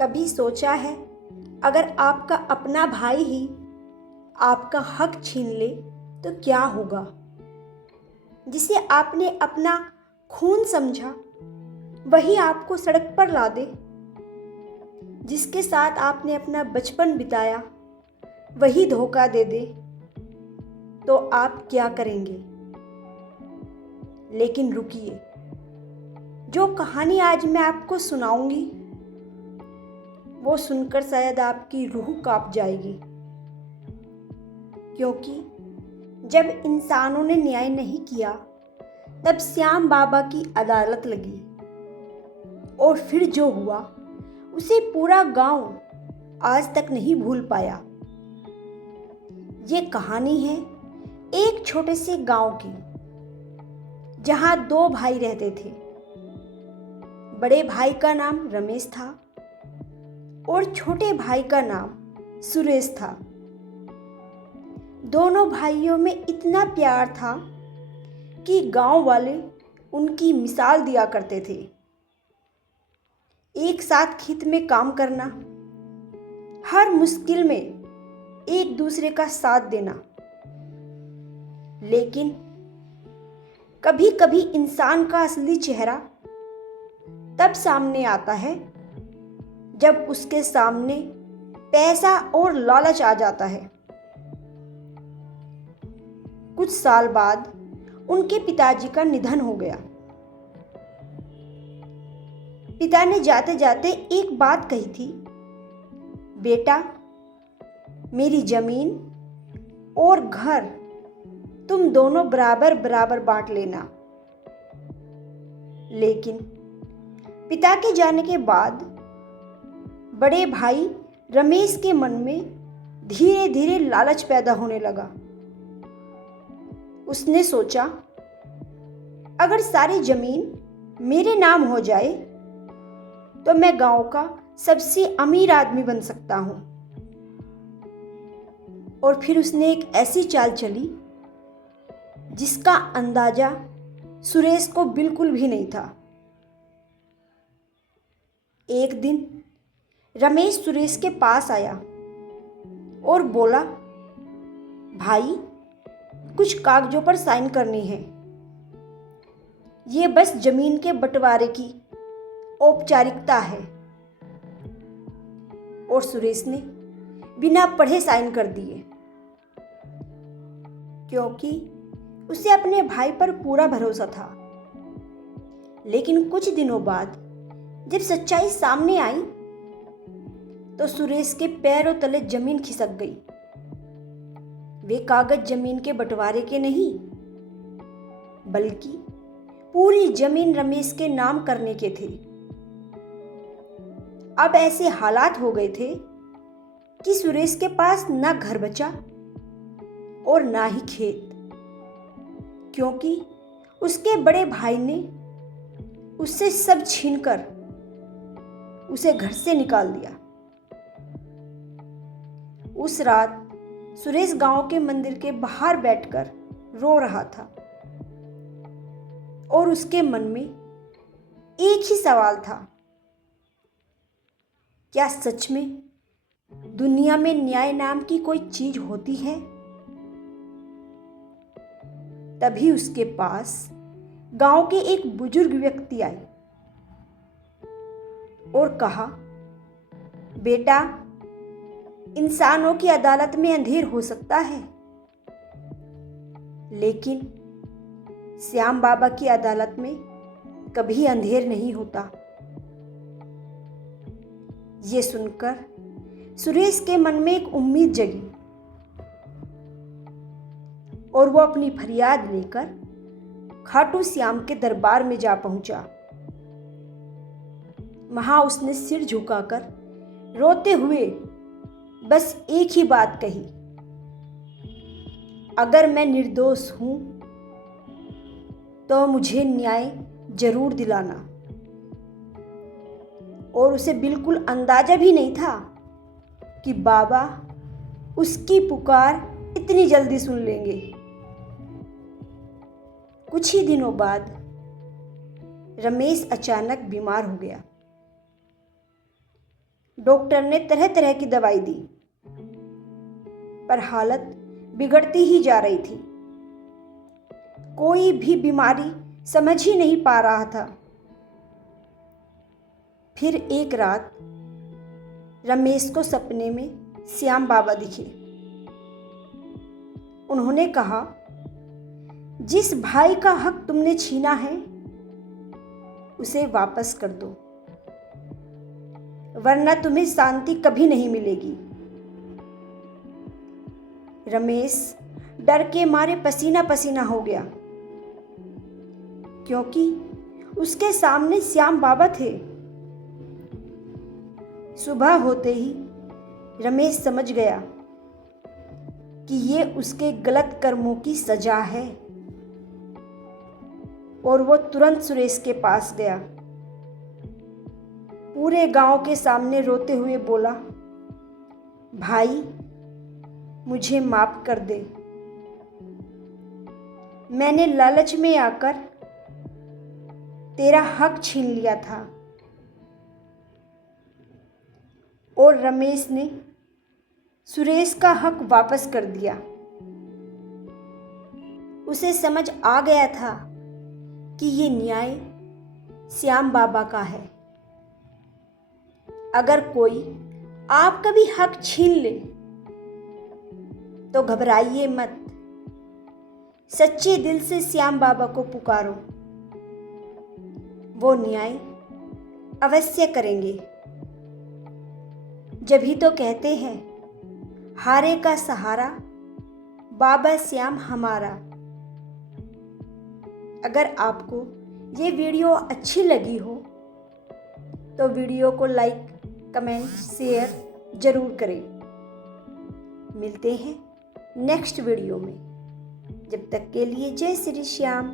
कभी सोचा है अगर आपका अपना भाई ही आपका हक छीन ले तो क्या होगा? जिसे आपने अपना खून समझा वही आपको सड़क पर ला दे। जिसके साथ आपने अपना बचपन बिताया वही धोखा दे दे, तो आप क्या करेंगे? लेकिन रुकिए, जो कहानी आज मैं आपको सुनाऊंगी वो सुनकर शायद आपकी रूह कांप जाएगी। क्योंकि जब इंसानों ने न्याय नहीं किया तब श्याम बाबा की अदालत लगी, और फिर जो हुआ उसे पूरा गांव आज तक नहीं भूल पाया। ये कहानी है एक छोटे से गांव की, जहां दो भाई रहते थे। बड़े भाई का नाम रमेश था और छोटे भाई का नाम सुरेश था। दोनों भाइयों में इतना प्यार था कि गांव वाले उनकी मिसाल दिया करते थे। एक साथ खेत में काम करना, हर मुश्किल में एक दूसरे का साथ देना। लेकिन कभी कभी इंसान का असली चेहरा तब सामने आता है जब उसके सामने पैसा और लालच आ जाता है। कुछ साल बाद उनके पिताजी का निधन हो गया। पिता ने जाते जाते एक बात कही थी, बेटा, मेरी जमीन और घर तुम दोनों बराबर बराबर बांट लेना। लेकिन पिता के जाने के बाद बड़े भाई रमेश के मन में धीरे धीरे लालच पैदा होने लगा। उसने सोचा, अगर सारी जमीन मेरे नाम हो जाए तो मैं गांव का सबसे अमीर आदमी बन सकता हूं। और फिर उसने एक ऐसी चाल चली जिसका अंदाजा सुरेश को बिल्कुल भी नहीं था। एक दिन रमेश सुरेश के पास आया और बोला, भाई, कुछ कागजों पर साइन करनी है। ये बस जमीन के बंटवारे की औपचारिकता है। और सुरेश ने बिना पढ़े साइन कर दिए, क्योंकि उसे अपने भाई पर पूरा भरोसा था। लेकिन कुछ दिनों बाद जब सच्चाई सामने आई तो सुरेश के पैरों तले जमीन खिसक गई। वे कागज जमीन के बंटवारे के नहीं, बल्कि पूरी जमीन रमेश के नाम करने के थे। अब ऐसे हालात हो गए थे कि सुरेश के पास ना घर बचा और ना ही खेत, क्योंकि उसके बड़े भाई ने उससे सब छीनकर उसे घर से निकाल दिया। उस रात सुरेश गांव के मंदिर के बाहर बैठकर रो रहा था, और उसके मन में एक ही सवाल था, क्या सच में दुनिया में न्याय नाम की कोई चीज होती है? तभी उसके पास गांव के एक बुजुर्ग व्यक्ति आए और कहा, बेटा, इंसानों की अदालत में अंधेर हो सकता है, लेकिन श्याम बाबा की अदालत में कभी अंधेर नहीं होता। ये सुनकर सुरेश के मन में एक उम्मीद जगी और वो अपनी फरियाद लेकर खाटू श्याम के दरबार में जा पहुंचा। वहां उसने सिर झुकाकर रोते हुए बस एक ही बात कही, अगर मैं निर्दोष हूं तो मुझे न्याय जरूर दिलाना। और उसे बिल्कुल अंदाजा भी नहीं था कि बाबा उसकी पुकार इतनी जल्दी सुन लेंगे। कुछ ही दिनों बाद रमेश अचानक बीमार हो गया। डॉक्टर ने तरह तरह की दवाई दी, पर हालत बिगड़ती ही जा रही थी। कोई भी बीमारी समझ ही नहीं पा रहा था। फिर एक रात रमेश को सपने में श्याम बाबा दिखे। उन्होंने कहा, जिस भाई का हक तुमने छीना है उसे वापस कर दो, वरना तुम्हें शांति कभी नहीं मिलेगी। रमेश डर के मारे पसीना पसीना हो गया, क्योंकि उसके सामने श्याम बाबा थे। सुबह होते ही रमेश समझ गया कि ये उसके गलत कर्मों की सजा है, और वो तुरंत सुरेश के पास गया। पूरे गांव के सामने रोते हुए बोला, भाई मुझे माफ कर दे। मैंने लालच में आकर तेरा हक छीन लिया था। और रमेश ने सुरेश का हक वापस कर दिया। उसे समझ आ गया था कि ये न्याय श्याम बाबा का है। अगर कोई आपका भी हक छीन ले तो घबराइए मत, सच्चे दिल से श्याम बाबा को पुकारो, वो न्याय अवश्य करेंगे। जभी तो कहते हैं, हारे का सहारा बाबा श्याम हमारा। अगर आपको ये वीडियो अच्छी लगी हो तो वीडियो को लाइक, कमेंट, शेयर जरूर करें। मिलते हैं नेक्स्ट वीडियो में। जब तक के लिए जय श्री श्याम।